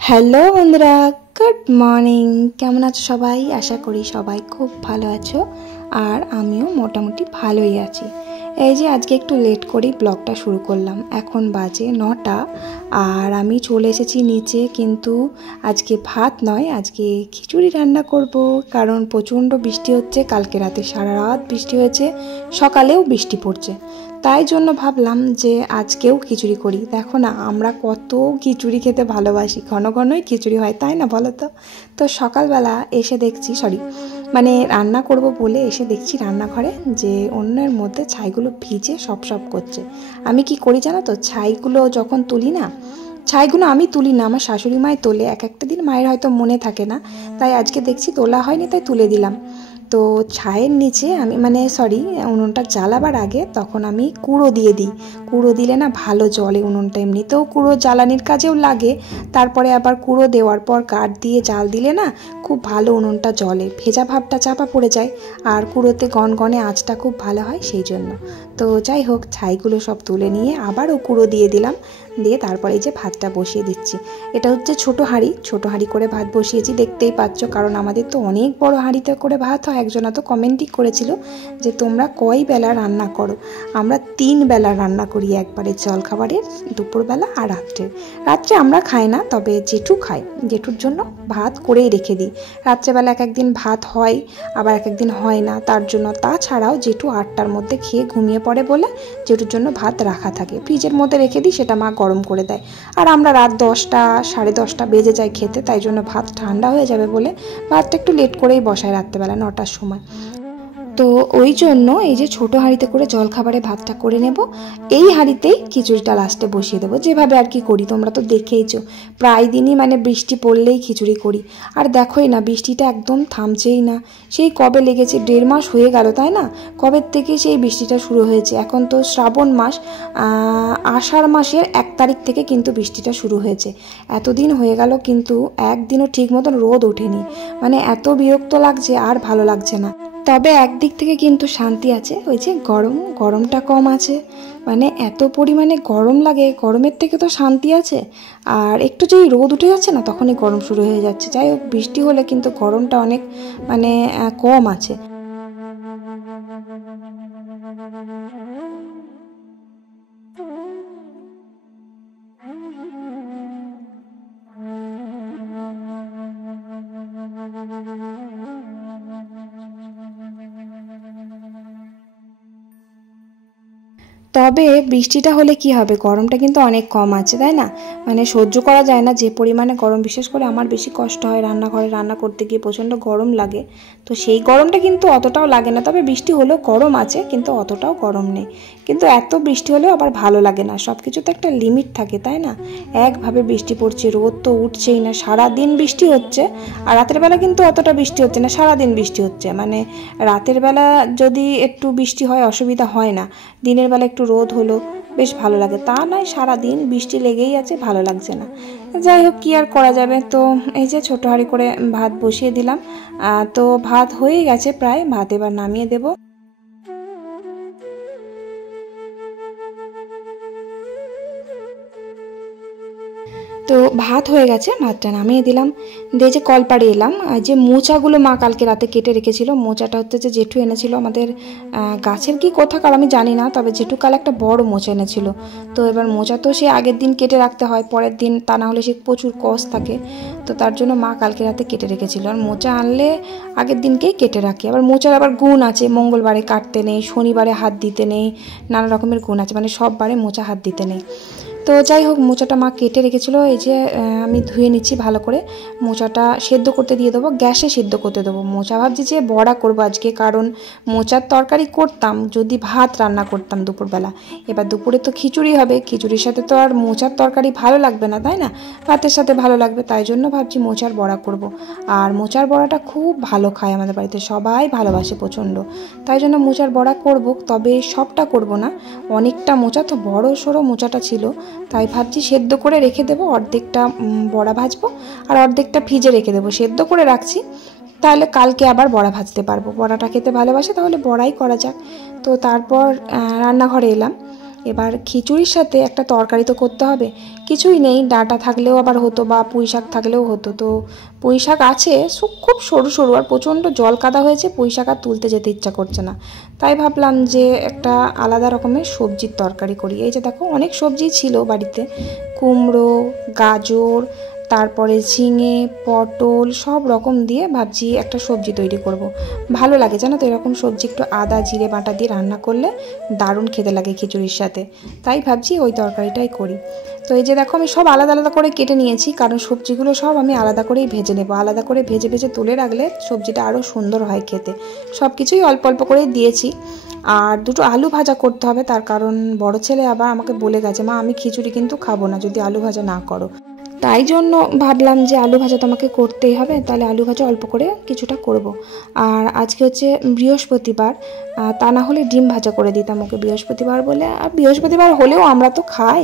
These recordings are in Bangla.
হ্যালো বন্ধুরা, গুড মর্নিং। কেমন আছো সবাই? আশা করি সবাই খুব ভালো আছো, আর আমিও মোটামুটি ভালোই আছি। এই যে আজকে একটু লেট করেই ব্লগটা শুরু করলাম। এখন বাজে 9টা আর আমি চলে এসেছি নিচে, কিন্তু আজকে ভাত নয়, আজকে খিচুড়ি রান্না করব। কারণ প্রচণ্ড বৃষ্টি হচ্ছে, কালকে রাতে সারা রাত বৃষ্টি হয়েছে, সকালেও বৃষ্টি পড়ছে। তাই জন্য ভাবলাম যে আজকেও খিচুড়ি করি। দেখো না, আমরা কত খিচুড়ি খেতে ভালোবাসি, ঘন ঘনই খিচুড়ি হয়, তাই না বলো তো? তো সকালবেলা এসে দেখছি, রান্না করব বলে এসে দেখছি রান্নাঘরে যে অন্যের মধ্যে ছাইগুলো ভিজে সব করছে। আমি কি করি জানো তো, ছাইগুলো যখন তুলি না, ছাইগুলো আমি তুলি না, আমার শাশুড়ি মাই তোলে। এক একটা দিন মায়ের হয়তো মনে থাকে না, তাই আজকে দেখছি তোলা হয়নি, তাই তুলে দিলাম। তো ছায়ের নিচে আমি উনুনটা জ্বালাবার আগে তখন আমি কুড়ো দিয়ে দিই। কুড়ো দিলে না ভালো জ্বলে উনুনটা, এমনিতেও কুড়ো জ্বালানির কাজেও লাগে, তারপরে আবার কুড়ো দেওয়ার পর কাঠ দিয়ে জাল দিলে না খুব ভালো উনুনটা জ্বলে, ভেজা ভাবটা চাপা পড়ে যায়, আর কুড়োতে গনগনে আঁচটা খুব ভালো হয় সেই জন্য। তো যাই হোক, ছাইগুলো সব তুলে নিয়ে আবারও কুড়ো দিয়ে দিলাম, দিয়ে তারপরে এই যে ভাতটা বসিয়ে দিচ্ছি। এটা হচ্ছে ছোটো হাঁড়ি করে ভাত বসিয়েছি, দেখতেই পাচ্ছ, কারণ আমাদের তো অনেক বড় হাঁড়িতে করে ভাত হয়। একজনা তো কমেন্টই করেছিল যে তোমরা কয় বেলা রান্না করো। আমরা 3 বেলা রান্না করি, একবারে জলখাবারের, দুপুরবেলা আর রাত্রে আমরা খাই না, তবে জেঠু খায়, জেঠুর জন্য ভাত করেই রেখে দিই। রাত্রেবেলা এক একদিন ভাত হয়, আবার এক একদিন হয় না, তার জন্য। তাছাড়াও জেঠু 8টার মধ্যে খেয়ে ঘুমিয়ে পড়ে বলে জেঠুর জন্য ভাত রাখা থাকে, ফ্রিজের মধ্যে রেখে দিই, সেটা মা গরম করে দেয়। আর আমরা রাত 10টা 10:30 বেজে যায় খেতে, তাই জন্য ভাত ঠান্ডা হয়ে যাবে বলে ভাতটা একটু লেট করেই বসায় রাত্রেবেলা 9টার সময়। তো ওই জন্য এই যে ছোটো হাঁড়িতে করে জলখাবারে ভাতটা করে নেব, এই হাঁড়িতেই খিচুড়িটা লাস্টে বসিয়ে দেবো, যেভাবে আর কি করি তোমরা তো দেখেইছো। প্রায় দিনই বৃষ্টি পড়লেই খিচুড়ি করি, আর দেখোই না বৃষ্টিটা একদম থামছেই না। সেই কবে লেগেছে, 1.5 মাস হয়ে গেল, তাই না? কবের থেকে সেই বৃষ্টিটা শুরু হয়েছে? এখন তো শ্রাবণ মাস, আষাঢ় মাসের 1 তারিখ থেকে কিন্তু বৃষ্টিটা শুরু হয়েছে। এতদিন হয়ে গেল কিন্তু একদিনও ঠিক মতন রোদ ওঠেনি, এত বিরক্ত লাগছে, আর ভালো লাগছে না। তবে একদিক থেকে কিন্তু শান্তি আছে, ওই যে গরমটা কম আছে, এত পরিমাণে গরম লাগে, গরমের থেকে তো শান্তি আছে। আর একটু যেই রোদ উঠে যাচ্ছে না, তখনই গরম শুরু হয়ে যাচ্ছে। যাই হোক, বৃষ্টি হলে কিন্তু গরমটা অনেক কম আছে। তবে বৃষ্টিটা হলে কি হবে, গরমটা কিন্তু অনেক কম আছে, তাই না? সহ্য করা যায় না যে পরিমাণে গরম। বিশেষ করে আমার বেশি কষ্ট হয়, রান্নাঘরে রান্না করতে গিয়ে প্রচণ্ড গরম লাগে। তো সেই গরমটা কিন্তু অতটাও লাগে না। তবে বৃষ্টি হলেও গরম আছে, কিন্তু অতটাও গরম নেই। কিন্তু এত বৃষ্টি হলেও আবার ভালো লাগে না, সব কিছুতে একটা লিমিট থাকে, তাই না? একভাবে বৃষ্টি পড়ছে, রোদ তো উঠছেই না, সারাদিন বৃষ্টি হচ্ছে। আর রাতের বেলা কিন্তু অতটা বৃষ্টি হচ্ছে না, সারাদিন বৃষ্টি হচ্ছে। রাতের বেলা যদি একটু বৃষ্টি হয় অসুবিধা হয় না, দিনের বেলা একটু রোদ হলো বেশ ভালো লাগে, তা নয় সারাদিন বৃষ্টি লেগেই আছে, ভালো লাগছে না। যাই হোক, কি আর করা যাবে। তো এই যে ছোটো হাঁড়ি করে ভাত বসিয়ে দিলাম, তো ভাত হয়ে গেছে প্রায়, ভাত এবার নামিয়ে দেবো। তো ভাত হয়ে গেছে, ভাতটা নামিয়ে দিলাম, দিয়ে যে কলপাড়ে এলাম। যে মোচাগুলো মা কালকে রাতে কেটে রেখেছিল, মোচাটা হচ্ছে যে জেঠু এনেছিল আমাদের গাছের কি কোথাকার আমি জানি না, তবে জেঠু কাল একটা বড় মোচা এনেছিল। তো এবার মোচা তো সে আগের দিন কেটে রাখতে হয়, পরের দিন, তা না হলে সে প্রচুর কষ থাকে। তো তার জন্য মা কালকে রাতে কেটে রেখেছিল। আর মোচা আনলে আগের দিনকেই কেটে রাখি। আবার মোচার আবার গুণ আছে, মঙ্গলবারে কাটতে নেই, শনিবারে হাত দিতে নেই, নানা রকমের গুণ আছে, সব বারে মোচা হাত দিতে নেই। তো যাই হোক, মোচাটা মা কেটে রেখেছিলো, এই যে আমি ধুয়ে নিচ্ছি ভালো করে। মোচাটা সেদ্ধ করতে দিয়ে দেবো, গ্যাসে সেদ্ধ করতে দেবো। মোচা ভাবছি যে বড়া করবো আজকে, কারণ মোচার তরকারি করতাম যদি ভাত রান্না করতাম দুপুরবেলা। এবার দুপুরে তো খিচুড়ি হবে, খিচুড়ির সাথে তো আর মোচার তরকারি ভালো লাগবে না, তাই না? ভাতের সাথে ভালো লাগবে, তাই জন্য ভাবছি মোচার বড়া করব। আর মোচার বড়াটা খুব ভালো খায় আমাদের বাড়িতে, সবাই ভালোবাসে প্রচণ্ড, তাই জন্য মোচার বড়া করব। তবে সবটা করব না, অনেকটা মোচা তো, বড় সড়ো মোচাটা ছিল, তাই ভাবছি সেদ্ধ করে রেখে দেবো, অর্ধেকটা বড়া ভাজবো আর অর্ধেকটা ফ্রিজে রেখে দেবো। সেদ্ধ করে রাখছি, তাহলে কালকে আবার বড়া ভাজতে পারবো। বড়াটা খেতে ভালোবাসে, তাহলে বড়াই করা যাক। তো তারপর রান্নাঘরে এলাম, এবার খিচুড়ির সাথে একটা তরকারি তো করতে হবে, কিছুই নেই, ডাঁটা থাকলেও আবার হতো বা পুঁই শাক থাকলেও হতো। তো পুঁই শাক আছে, খুব সরু সরু, আর প্রচণ্ড জল কাদা হয়েছে, পুঁই শাক আর তুলতে যেতে ইচ্ছা করছে না। তাই ভাবলাম যে একটা আলাদা রকমের সবজির তরকারি করি। এই যে দেখো অনেক সবজি ছিল বাড়িতে, কুমড়ো, গাজর, তারপরে ঝিঙে, পটল, সব রকম দিয়ে ভাবছি একটা সবজি তৈরি করব। ভালো লাগে জানো তো এরকম সবজি, একটু আদা জিরে বাটা দিয়ে রান্না করলে দারুণ খেতে লাগে খিচুড়ির সাথে। তাই ভাবছি ওই তরকারিটাই করি। তো এই যে দেখো আমি সব আলাদা আলাদা করে কেটে নিয়েছি, কারণ সবজিগুলো সব আমি আলাদা করেই ভেজে নেব। আলাদা করে ভেজে ভেজে তুলে রাখলে সবজিটা আরও সুন্দর হয় খেতে। সব কিছুই অল্প অল্প করে দিয়েছি। আর দুটো আলু ভাজা করতে হবে, তার কারণ বড় ছেলে আবার আমাকে বলে গেছে, মা আমি খিচুড়ি কিন্তু খাবো না যদি আলু ভাজা না করো। তাই জন্য ভাবলাম যে আলু ভাজা তো আমাকে করতেই হবে, তাহলে আলু ভাজা অল্প করে কিছুটা করব। আর আজকে হচ্ছে বৃহস্পতিবার, তা না হলে ডিম ভাজা করে দিতাম ওকে, বৃহস্পতিবার বলে। আর বৃহস্পতিবার হলেও আমরা তো খাই,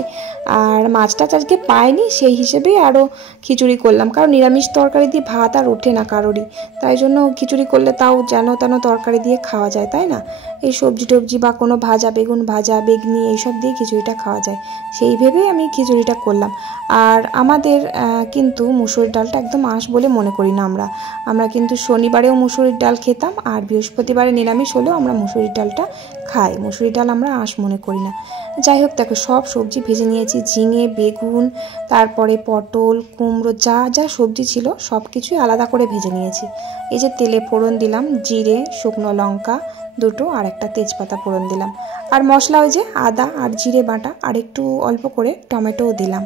আর মাছটা আজকে পাইনি, সেই হিসেবেই আরও খিচুড়ি করলাম, কারণ নিরামিষ তরকারি দিয়ে ভাত আর ওঠে না কারোরই। তাই জন্য খিচুড়ি করলে তাও যেন তেন তরকারি দিয়ে খাওয়া যায়, তাই না? এই সবজি টবজি বা কোনো ভাজা, বেগুন ভাজা, বেগনি, এইসব দিয়ে খিচুড়িটা খাওয়া যায়, সেই ভেবেই আমি খিচুড়িটা করলাম। আর আমাদের কিন্তু মুসুরির ডালটা একদম আঁশ বলে মনে করি না আমরা কিন্তু শনিবারেও মুসুরির ডাল খেতাম, আর বৃহস্পতিবারে নিরামিষ হলেও আমরা মুসুরির ডালটা খাই। মুসুরির ডাল আমরা আঁশ মনে করি না। যাই হোক দেখো সব সবজি ভেজে নিয়েছি, ঝিঙে, বেগুন, তারপরে পটল, কুমড়ো, যা যা সবজি ছিল সব কিছুই আলাদা করে ভেজে নিয়েছি। এই যে তেলে ফোড়ন দিলাম, জিরে, শুকনো লঙ্কা দুটো, আর একটা তেজপাতা ফোড়ন দিলাম। আর মশলা ওই যে আদা আর জিরে বাটা, আর একটু অল্প করে টমেটোও দিলাম।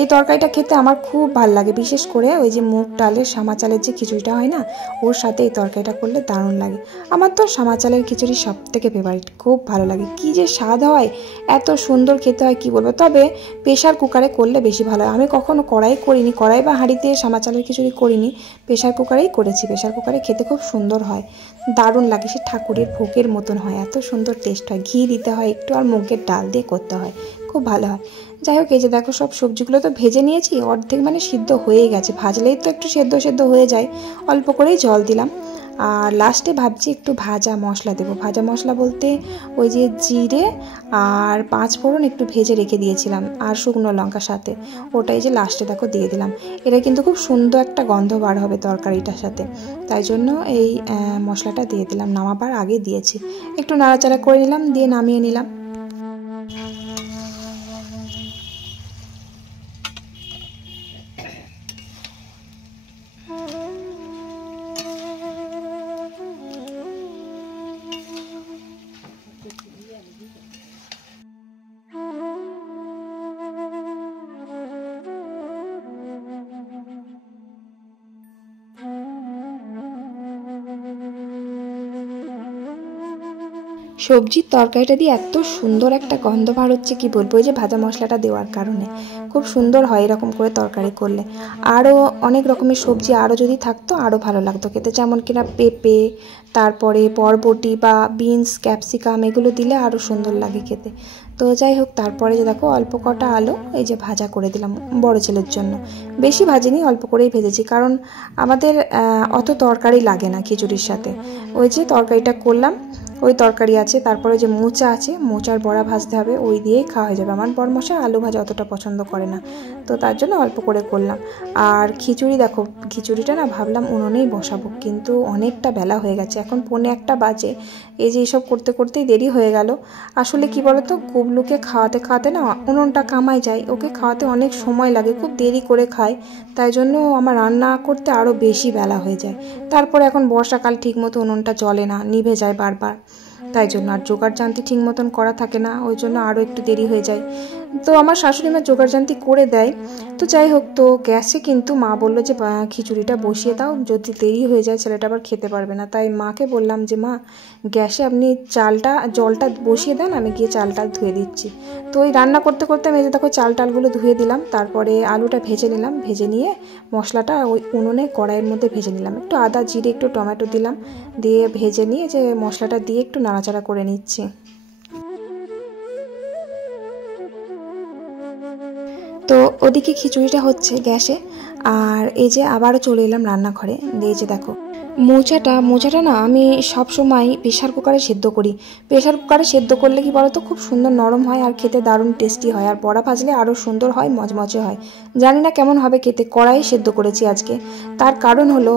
এই তরকারিটা খেতে আমার খুব ভালো লাগে, বিশেষ করে ওই যে মুগ ডালের সামা চালের যে খিচুড়িটা হয় না, ওর সাথে এই তরকারিটা করলে দারুণ লাগে। আমার তো সামা চালের খিচুড়ি সব থেকে ফেভারিট, খুব ভালো লাগে, কী যে স্বাদ হয়, এত সুন্দর খেতে হয় কি বলবো। তবে প্রেশার কুকারে করলে বেশি ভালো হয়। আমি কখনো কড়াই করিনি, কড়াই বা হাঁড়িতে সামা চালের খিচুড়ি করিনি, প্রেশার কুকারেই করেছি। প্রেশার কুকারে খেতে খুব সুন্দর হয়, দারুণ লাগে, সে ঠাকুরের ভোগের মতন হয়, এত সুন্দর টেস্ট হয়। ঘি দিতে হয় একটু, আর মুগের ডাল দিয়ে করতে হয়, খুব ভালো হয়। যাই হোক এই যে দেখো সব সবজিগুলো তো ভেজে নিয়েছি, অর্ধেক মানে সিদ্ধ হয়ে গেছে, ভাজলেই তো একটু সেদ্ধ সেদ্ধ হয়ে যায়, অল্প করেই জল দিলাম। আর লাস্টে ভাবছি একটু ভাজা মশলা দেবো। ভাজা মশলা বলতে ওই যে জিরে আর 5 ফোড়ন একটু ভেজে রেখে দিয়েছিলাম, আর শুকনো লঙ্কার সাথে, ওটাই যে লাস্টে দেখো দিয়ে দিলাম। এটা কিন্তু খুব সুন্দর একটা গন্ধ বার হবে তরকারিটার সাথে, তাই জন্য এই মশলাটা দিয়ে দিলাম। নামাবার আগে দিয়েছি, একটু নাড়াচাড়া করে নিলাম, দিয়ে নামিয়ে নিলাম। সবজির তরকারিটা দিয়ে এত সুন্দর একটা গন্ধ বার হচ্ছে কি বলবো, ওই যে ভাজা মশলাটা দেওয়ার কারণে খুব সুন্দর হয় এরকম করে তরকারি করলে। আরও অনেক রকমের সবজি আরও যদি থাকতো আরও ভালো লাগতো খেতে, যেমন কিনা পেঁপে, তারপরে বরবটি বা বিনস, ক্যাপসিকাম, এগুলো দিলে আরও সুন্দর লাগে খেতে। তো যাই হোক তারপরে যে দেখো অল্প কটা আলু এই যে ভাজা করে দিলাম বড় ছেলের জন্য, বেশি ভাজিনি, অল্প করেই ভেজেছি, কারণ আমাদের অত তরকারি লাগে না খিচুড়ির সাথে। ওই যে তরকারিটা করলাম, ওই তরকারি আছে, তারপরে যে মোচা আছে, মোচার বড়া ভাজতে হবে, ওই দিয়েই খাওয়া হয়ে যাবে। আমার বরমশাই আলু ভাজা অতটা পছন্দ করে না, তো তার জন্য অল্প করে করলাম। আর খিচুড়ি দেখো, খিচুড়িটা না ভাবলাম উনুনেই বসাবো, কিন্তু অনেকটা বেলা হয়ে গেছে, এখন 1:45 বাজে। এই যে এইসব করতে করতেই দেরি হয়ে গেল। আসলে কি বলতো, গুবলুকে খাওয়াতে খাওয়াতে না উনুনটা কামাই যায়, ওকে খাওয়াতে অনেক সময় লাগে, খুব দেরি করে খায়, তাই জন্য আমার রান্না করতে আরও বেশি বেলা হয়ে যায়। তারপরে এখন বর্ষাকাল, ঠিক মতো উনুনটা জ্বলে না, নিভে যায় বারবার, তাই জন্য আর জোগাড় জান্তি ঠিক মতন করা থাকে না, ওই জন্য আরও একটু দেরি হয়ে যায়। তো আমার শাশুড়ি মা জোগাড় জান্তি করে দেয়। তো যাই হোক, তো গ্যাসে কিন্তু মা বললো যে খিচুড়িটা বসিয়ে দাও, যদি দেরি হয়ে যায় ছেলেটা আবার খেতে পারবে না। তাই মাকে বললাম যে মা গ্যাসে আপনি জলটা বসিয়ে দেন, আমি গিয়ে চালটা ধুয়ে দিচ্ছি। তো ওই রান্না করতে করতে আমি দেখো চালটালগুলো ধুয়ে দিলাম, তারপরে আলুটা ভেজে নিলাম, ভেজে নিয়ে মশলাটা ওই উনুনে কড়াইয়ের মধ্যে ভেজে নিলাম, একটু আদা জিরে একটু টমেটো দিলাম, দিয়ে ভেজে নিয়ে যে মশলাটা দিয়ে একটু নাড়াচাড়া করে নিচ্ছি। তো ওদিকে খিচুড়িটা হচ্ছে গ্যাসে, আর এই যে আবারও চলে এলাম রান্নাঘরে। এই যে দেখো মোচাটা না আমি সব সময় প্রেশার কুকারে সেদ্ধ করি। প্রেশার কুকারে সেদ্ধ করলে কি বলতো খুব সুন্দর নরম হয় আর খেতে দারুণ টেস্টি হয়, আর বড়া ভাজলে আরও সুন্দর হয়, মচমচে হয়। জানি না কেমন হবে খেতে, কড়াই সেদ্ধ করেছি আজকে। তার কারণ হলো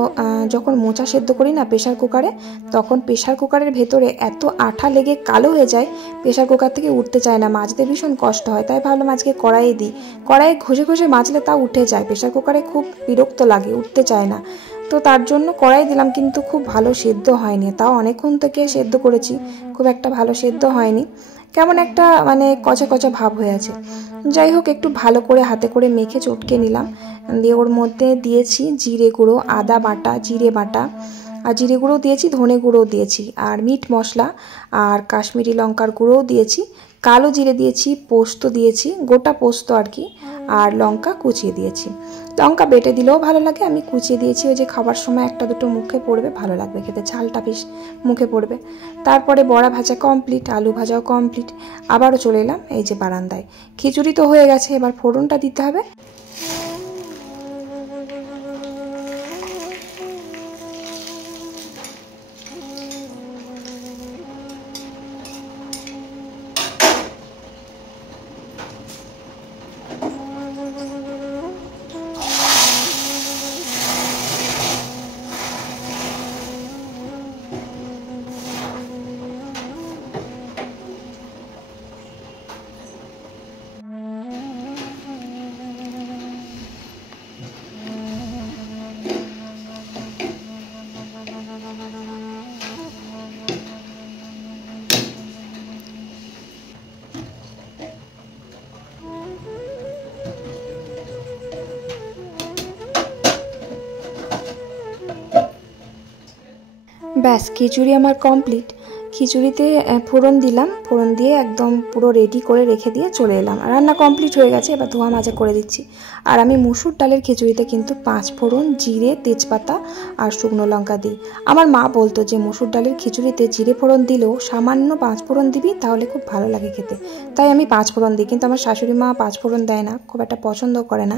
যখন মোচা সেদ্ধ করি না প্রেশার কুকারে, তখন প্রেশার কুকারের ভেতরে এত আঠা লেগে কালো হয়ে যায়, প্রেশার কুকার থেকে উঠতে চায় না, মাজতে ভীষণ কষ্ট হয়। তাই ভাবলাম আজকে কড়াইয়ে দিই। কড়াইয়ে ঘষে ঘষে মাজলে তা উঠে যায়, প্রেশার কুকারে খুব বিরক্ত লাগে, উঠতে চায় না। তো তার জন্য কড়াই দিলাম, কিন্তু খুব ভালো সেদ্ধ হয়নি। তাও অনেকক্ষণ থেকে সেদ্ধ করেছি, খুব একটা ভালো সেদ্ধ হয়নি, কেমন একটা মানে কচা কচা ভাব হয়ে আছে। যাই হোক, একটু ভালো করে হাতে করে মেখে চটকে নিলাম, দিয়ে ওর মধ্যে দিয়েছি জিরে গুঁড়ো, আদা বাটা, জিরে বাটা, আর জিরে গুঁড়ো দিয়েছি, ধনে গুঁড়োও দিয়েছি, আর মিট মশলা আর কাশ্মীরি লঙ্কার গুঁড়োও দিয়েছি, কালো জিরে দিয়েছি, পোস্ত দিয়েছি, গোটা পোস্ত আর কি, আর লঙ্কা কুচিয়ে দিয়েছি। লঙ্কা বেটে দিলেও ভালো লাগে, আমি কুচিয়ে দিয়েছি, ওই যে খাবার সময় একটা দুটো মুখে পড়বে, ভালো লাগবে খেতে, ঝালটা বেশ মুখে পড়বে। তারপরে বড়া ভাজা কমপ্লিট, আলু ভাজাও কমপ্লিট। আবারও চলে এলাম এই যে বারান্দায়। খিচুড়ি তো হয়ে গেছে, এবার ফোড়নটা দিতে হবে। ব্যাস খিচুড়ি আমার কমপ্লিট। খিচুড়িতে ফোড়ন দিলাম, ফোড়ন দিয়ে একদম পুরো রেডি করে রেখে দিয়ে চলে এলাম। রান্না কমপ্লিট হয়ে গেছে, এবার ধোয়া মাজা করে দিচ্ছি। আর আমি মুসুর ডালের খিচুড়িতে কিন্তু 5 ফোড়ন, জিরে, তেজপাতা আর শুকনো লঙ্কা দিই। আমার মা বলতো যে মুসুর ডালের খিচুড়িতে জিরে ফোড়ন দিলেও সামান্য 5 ফোড়ন দিবি, তাহলে খুব ভালো লাগে খেতে। তাই আমি 5 ফোড়ন দিই, কিন্তু আমার শাশুড়ি মা 5 ফোড়ন দেয় না, খুব একটা পছন্দ করে না।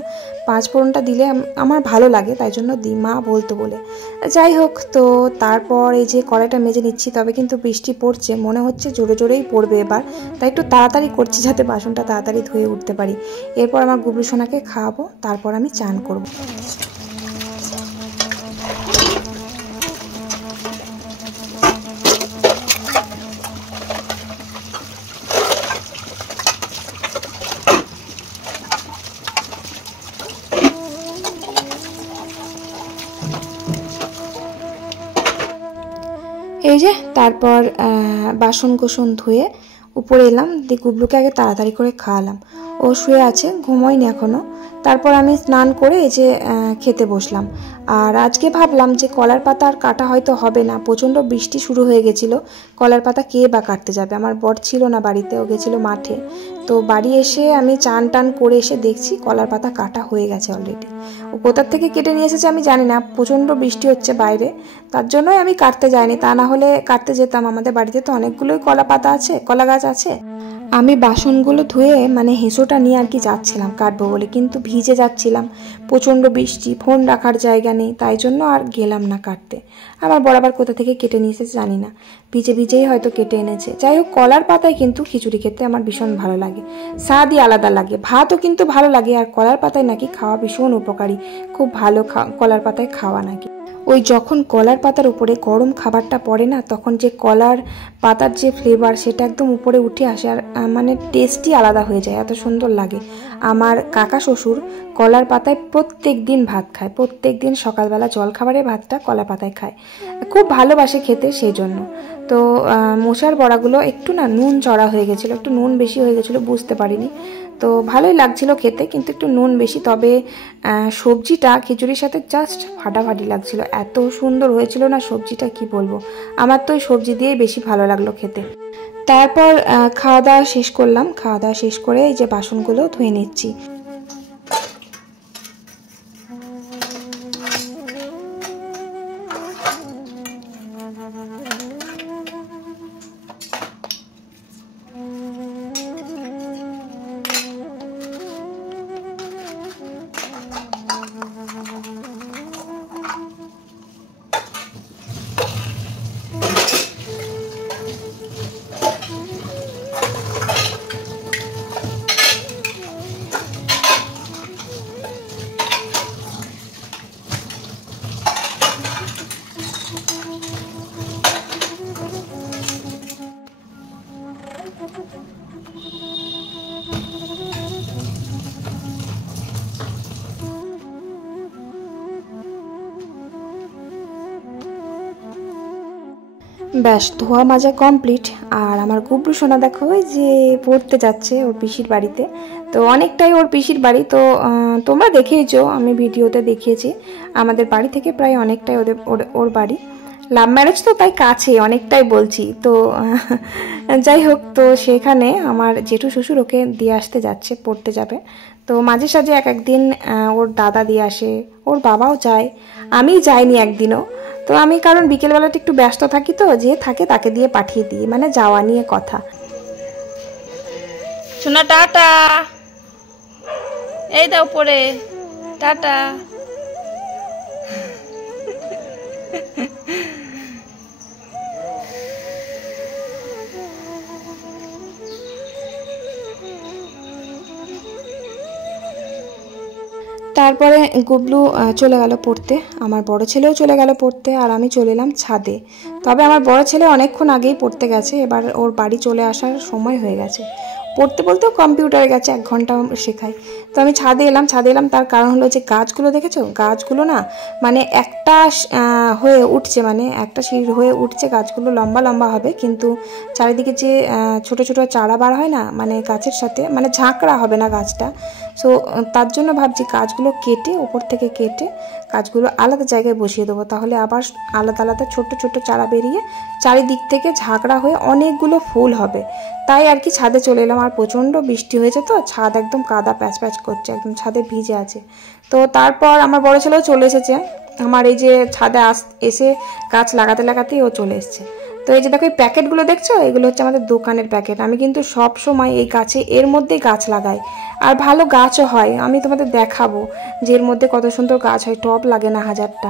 5 ফোড়নটা দিলে আমার ভালো লাগে, তাই জন্য দিই, মা বলতো বলে। যাই হোক, তো তারপর এই যে কড়াইটা মেজে নিচ্ছি, তবে কিন্তু বৃষ্টি পড়ছে, মনে হচ্ছে জোরে জোরেই পড়বে এবার, তাই একটু তাড়াতাড়ি করছি যাতে বাসনটা তাড়াতাড়ি ধুয়ে উঠতে পারি। এরপর আমার গুবলু সোনাকে খাওয়াবো, তারপর আমি চান করব। এই যে তারপর বাসন কোসন ধুয়ে উপরে এলাম, দিয়ে গুবলুকে আগে তাড়াতাড়ি করে খাওয়ালাম। ও শুয়ে আছে, ঘুমোয়নি এখনও। তারপর আমি স্নান করে এই যে খেতে বসলাম। আর আজকে ভাবলাম যে কলার পাতা আর কাটা হয়তো হবে না, প্রচণ্ড বৃষ্টি শুরু হয়ে গেছিলো, কলার পাতা কে বা কাটতে যাবে। আমার বর ছিল না বাড়িতে, ও গেছিলো মাঠে। তো বাড়ি এসে আমি চান টান করে এসে দেখছি কলার পাতা কাটা হয়ে গেছে অলরেডি। ও কোথার থেকে কেটে নিয়ে এসেছে আমি জানি না, প্রচণ্ড বৃষ্টি হচ্ছে বাইরে, তার জন্যই আমি কাটতে যাইনি, তা না হলে কাটতে যেতাম। আমাদের বাড়িতে তো অনেকগুলোই কলা পাতা আছে, কলা গাছ আছে। আমি বাসনগুলো ধুয়ে মানে হেঁসোটা নিয়ে আর কি যাচ্ছিলাম কাটবো বলে, কিন্তু ভিজে যাচ্ছিলাম, প্রচণ্ড বৃষ্টি, ফোন রাখার জায়গা নেই, তাই জন্য আর গেলাম না কাটতে। আমার বরাবর কোথা থেকে কেটে নিয়ে এসেছে জানি না, ভিজে ভিজেই হয়তো কেটে এনেছে। যাই হোক, কলার পাতায় কিন্তু খিচুড়ি খেতে আমার ভীষণ ভালো লাগে, স্বাদই আলাদা লাগে। ভাতও কিন্তু ভালো লাগে, আর কলার পাতায় নাকি খাওয়া ভীষণ উপকারী, খুব ভালো কলার পাতায় খাওয়া নাকি। ওই যখন কলার পাতার উপরে গরম খাবারটা পড়ে না, তখন যে কলার পাতার যে ফ্লেভার সেটা একদম উপরে উঠে আসে, আর মানে টেস্টই আলাদা হয়ে যায়, এত সুন্দর লাগে। আমার কাকা শ্বশুর কলার পাতায় প্রত্যেক দিন ভাত খায়, প্রত্যেক দিন সকালবেলা জলখাবারের ভাতটা কলা পাতায় খায়, খুব ভালোবাসে খেতে, সেই জন্য। তো মোচার বড়াগুলো একটু না নুন চড়া হয়ে গেছিলো, একটু নুন বেশি হয়ে গেছিলো, বুঝতে পারিনি। তো ভালোই লাগছিল খেতে, কিন্তু একটু নুন বেশি। তবে সবজিটা খিচুড়ির সাথে জাস্ট ফাটাফাটি লাগছিল, এত সুন্দর হয়েছিল না সবজিটা, কি বলবো। আমার তো ওই সবজি দিয়েই বেশি ভালো লাগলো খেতে। তারপর খাওয়া দাওয়া শেষ করলাম, খাওয়া দাওয়া শেষ করে এই যে বাসনগুলো ধুয়ে নিচ্ছি। ব্যাস ধোয়া মাজা কমপ্লিট। আর আমার গুবলু সোনা দেখো ওই যে পড়তে যাচ্ছে ওর পিসির বাড়িতে। তো অনেকটাই ওর পিসির বাড়ি, তো তোমরা দেখেইছো, আমি ভিডিওতে দেখিয়েছি আমাদের বাড়ি থেকে প্রায় অনেকটাই ওর বাড়ি। লাভ ম্যারেজ তো তাই কাছে অনেকটাই বলছি। তো যাই হোক, তো সেখানে আমার জেঠু শ্বশুর ওকে দিয়ে আসতে যাচ্ছে, পড়তে যাবে। তো মাঝে সাঝে একদিন ওর দাদা দিয়ে আসে, ওর বাবাও যায়, আমি যাইনি একদিনও। তো আমি কারণ বিকেলবেলাটা একটু ব্যস্ত থাকি, তো যে থাকে তাকে দিয়ে পাঠিয়ে দিই, মানে যাওয়া নিয়ে কথা। শোনা টাটা, এই দাও পরে টাটা। তারপরে গুবলু চলে গেল পড়তে, আমার বড় ছেলেও চলে গেল পড়তে, আর আমি চলে এলাম ছাদে। তবে আমার বড় ছেলে অনেকক্ষণ আগেই পড়তে গেছে, এবার ওর বাড়ি চলে আসার সময় হয়ে গেছে। পড়তে বলতেও কম্পিউটারে গেছে, 1 ঘন্টা শেখায়। তো আমি ছাদে এলাম, তার কারণ হলো যে গাছগুলো দেখেছো, গাছগুলো না মানে একটা হয়ে উঠছে, মানে একটা সিঁড়ি হয়ে উঠছে, গাছগুলো লম্বা লম্বা হবে, কিন্তু চারিদিকে যে ছোট ছোট চারা বার হয় না, মানে গাছের সাথে মানে ঝাঁকড়া হবে না গাছটা। সো তার জন্য ভাবছি গাছগুলো কেটে, ওপর থেকে কেটে গাছগুলো আলাদা জায়গায় বসিয়ে দেবো, তাহলে আবার আলাদা আলাদা ছোট্ট ছোট্ট চারা বেরিয়ে চারিদিক থেকে ঝাঁকড়া হয়ে অনেকগুলো ফুল হবে। তাই আর কি ছাদে চলে এলাম। আর প্রচণ্ড বৃষ্টি হয়েছে, তো ছাদ একদম কাদা প্যাচ প্যাচ করছে, একদম ছাদে ভিজে আছে। তো তারপর আমার বড় ছেলেও চলে এসেছে, আমার এই যে ছাদে এসে গাছ লাগাতে লাগাতেই ও চলে এসছে। তো এই যে দেখো এই প্যাকেটগুলো দেখছো, এগুলো হচ্ছে আমাদের দোকানের প্যাকেট। আমি কিন্তু সব সময় এই গাছে এর মধ্যেই গাছ লাগাই, আর ভালো গাছও হয়। আমি তোমাদের দেখাবো যে এর মধ্যে কত সুন্দর গাছ হয়, টব লাগে না 1000টা।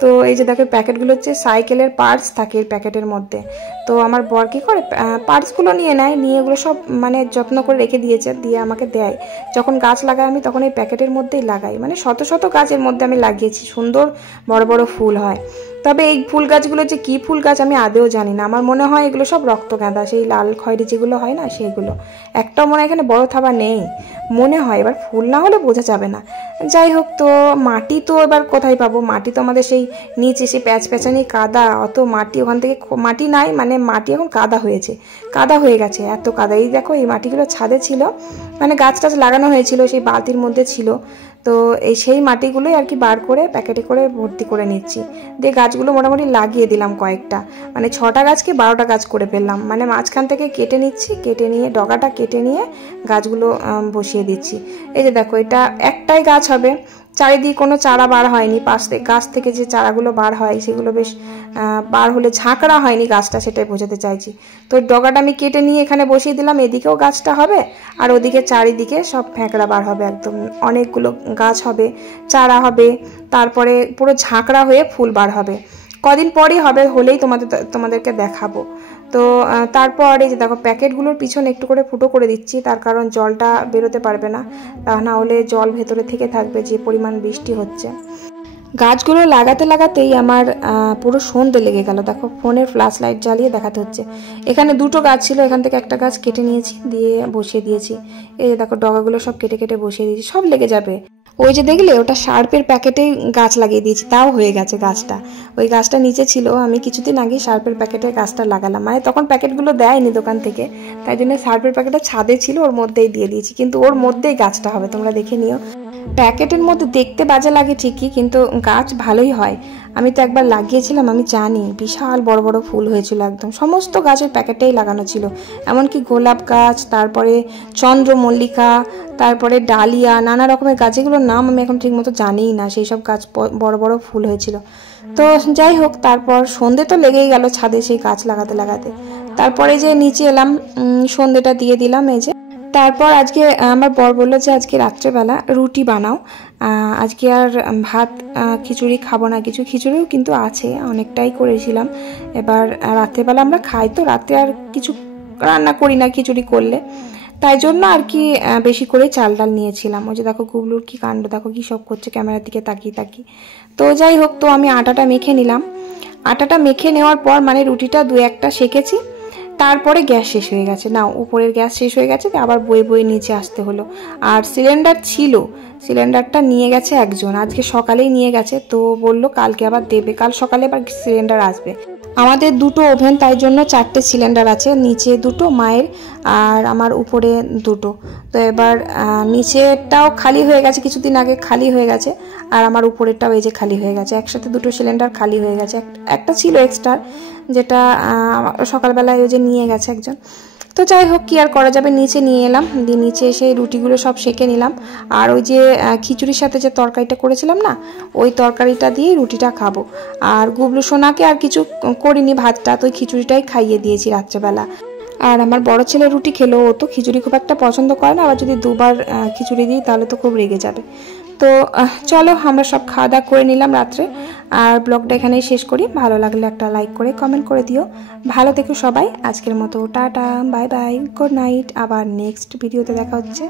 তো এই যে দেখো প্যাকেটগুলো হচ্ছে সাইকেলের পার্টস থাকে এর প্যাকেটের মধ্যে। তো আমার বর কী করে পার্টসগুলো নিয়ে নেয়, নিয়ে এগুলো সব মানে যত্ন করে রেখে দিয়েছে, দিয়ে আমাকে দেয়। যখন গাছ লাগাই আমি তখন এই প্যাকেটের মধ্যেই লাগাই, মানে শত শত গাছ এর মধ্যে আমি লাগিয়েছি, সুন্দর বড় বড় ফুল হয়। তবে এই ফুল গাছগুলো যে কী ফুল গাছ আমি আদেও জানি না, আমার মনে হয় এগুলো সব রক্তগাঁদা, সেই লাল খয়েরি যেগুলো হয় না সেগুলো। একটাও মনে হয় এখানে বড় থাবা নেই মনে হয়, এবার ফুল না হলে বোঝা যাবে না। যাই হোক, তো মাটি তো এবার কোথায় পাবো, মাটি তো আমাদের সেই নিচে সেই প্যাচ প্যাচানি কাদা, অত মাটি ওখান থেকে মাটি নাই, মানে মাটি এখন কাদা হয়েছে, কাদা হয়ে গেছে, এত কাদা। এই দেখো এই মাটিগুলো ছাদে ছিল, মানে গাছ টাছ লাগানো হয়েছিল, সেই বালতির মধ্যে ছিল। তো এই সেই মাটিগুলোই আর কি বার করে প্যাকেটে করে ভর্তি করে নিচ্ছি, দিয়ে গাছগুলো মোটামুটি লাগিয়ে দিলাম কয়েকটা, মানে 6টা গাছকে 12টা গাছ করে ফেললাম, মানে মাঝখান থেকে কেটে নিচ্ছি, কেটে নিয়ে ডগাটা কেটে নিয়ে গাছগুলো বসিয়ে দিচ্ছি। এই যে দেখো এটা একটাই গাছ হবে, চারিদিকে কোনো চারা বার হয়নি, পাশ থেকে গাছ থেকে যে চারাগুলো বার হয় সেগুলো বেশ বার হলে ঝাঁকড়া হয়নি গাছটা, সেটাই বোঝাতে চাইছি। তো ডগাটা আমি কেটে নিয়ে এখানে বসিয়ে দিলাম, এদিকেও গাছটা হবে আর ওদিকে চারিদিকে সব ফ্যাঁকড়া বার হবে, একদম অনেকগুলো গাছ হবে, চারা হবে, তারপরে পুরো ঝাঁকড়া হয়ে ফুল বার হবে। কদিন পরই হবে, হলেই তোমাদেরকে দেখাবো। তো তারপর এই যে দেখো প্যাকেটগুলোর পিছনে একটু করে ফুটো করে দিচ্ছি, তার কারণ জলটা বেরোতে পারবে না, তা না হলে জল ভেতরে থেকে থাকবে যে পরিমাণ বৃষ্টি হচ্ছে। গাছগুলো লাগাতে লাগাতেই আমার পুরো সন্ধে লেগে গেল। দেখো ফোনের ফ্ল্যাশ লাইট জ্বালিয়ে দেখাতে হচ্ছে। এখানে 2টো গাছ ছিল, এখান থেকে একটা গাছ কেটে নিয়েছি, দিয়ে বসিয়ে দিয়েছি। এই যে দেখো ডগাগুলো সব কেটে কেটে বসিয়ে দিয়েছি, সব লেগে যাবে। ওই যে দেখলে ওটা শার্পের প্যাকেটেই গাছ লাগিয়ে দিয়েছি, তাও হয়ে গেছে গাছটা। ওই গাছটা নিচে ছিল, আমি কিছুদিন আগে শার্পের প্যাকেটে গাছটা লাগালাম, মানে তখন প্যাকেটগুলো দেয়নি দোকান থেকে, তাই জন্য শার্পের প্যাকেটটা ছাদে ছিল, ওর মধ্যেই দিয়ে দিয়েছি, কিন্তু ওর মধ্যেই গাছটা হবে, তোমরা দেখে নিও। প্যাকেটের মধ্যে দেখতে বাজে লাগে ঠিকই, কিন্তু গাছ ভালোই হয়। আমি তো একবার লাগিয়েছিলাম, আমি জানি বিশাল বড় বড় ফুল হয়েছিল, একদম সমস্ত গাছের প্যাকেটেই লাগানো ছিল, এমনকি গোলাপ গাছ, তারপরে চন্দ্রমল্লিকা, তারপরে ডালিয়া, নানা রকমের গাছ, এগুলোর নাম আমি এখন ঠিক মতো জানিই না, সেই সব গাছ বড় বড় ফুল হয়েছিল। তো যাই হোক, তারপর সন্ধে তো লেগেই গেল ছাদে সেই গাছ লাগাতে লাগাতে। তারপরে যে নিচে এলাম, সন্ধেটা দিয়ে দিলাম। এই যে তারপর আজকে আমার বর বললো যে আজকে রাত্রেবেলা রুটি বানাও, আজকে আর ভাত খিচুড়ি খাবো না, কিছু খিচুড়িও কিন্তু আছে, অনেকটাই করেছিলাম। এবার রাত্রেবেলা আমরা খাই, তো রাতে আর কিছু রান্না করি না খিচুড়ি করলে, তাই জন্য আর কি বেশি করে চাল ডাল নিয়েছিলাম। ওই যে দেখো গুবলুর কি কাণ্ড, দেখো কি সব করছে ক্যামেরার দিকে তাকিয়ে তাকিয়ে। তো যাই হোক, তো আমি আটাটা মেখে নিলাম। আটাটা মেখে নেওয়ার পর মানে রুটিটা 2-1টা সেকেছি, তারপরে গ্যাস শেষ হয়ে গেছে, না উপরের গ্যাস শেষ হয়ে গেছে, আবার বয়ে বয়ে নিচে আসতে হলো। আর সিলিন্ডার ছিল, সিলিন্ডারটা নিয়ে গেছে একজন, আজকে সকালেই নিয়ে গেছে, তো বললো কালকে আবার দেবে, কাল সকালে আবার সিলিন্ডার আসবে। আমাদের দুটো ওভেন, তাই জন্য 4টে সিলিন্ডার আছে, নিচে দুটো মায়ের আর আমার উপরে দুটো। তো এবার নিচেরটাও খালি হয়ে গেছে, কিছুদিন আগে খালি হয়ে গেছে, আর আমার উপরেরটাও এই যে খালি হয়ে গেছে। একসাথে দুটো সিলিন্ডার খালি হয়ে গেছে। একটা ছিল এক্সট্রা, যেটা সকালবেলায় ওই যে নিয়ে গেছে একজন। তো যাই হোক, কি আর করা যাবে, নিচে নিয়ে এলাম, দিয়ে নিচে এসে রুটিগুলো সব সেঁকে নিলাম। আর ওই যে খিচুড়ির সাথে যে তরকারিটা করেছিলাম না, ওই তরকারিটা দিয়েই রুটিটা খাবো। আর গুবলু সোনাকে আর কিছু করিনি, ভাতটা তো ওই খিচুড়িটাই খাইয়ে দিয়েছি রাত্রেবেলা। আর আমার বড় ছেলে রুটি খেলো, ও তো খিচুড়ি খুব একটা পছন্দ করে না, আবার যদি দুবার খিচুড়ি দিই তাহলে তো খুব রেগে যাবে। তো চলো আমরা সব খাওয়া দাওয়া করে নিলাম রাত্রে। আর ব্লগটা এখানেই শেষ করি। ভালো লাগলে একটা লাইক করে কমেন্ট করে দিও। ভালো থেকো সবাই। আজকের মতো tata, bye bye, good night. আবার নেক্সট ভিডিওতে দেখা হচ্ছে।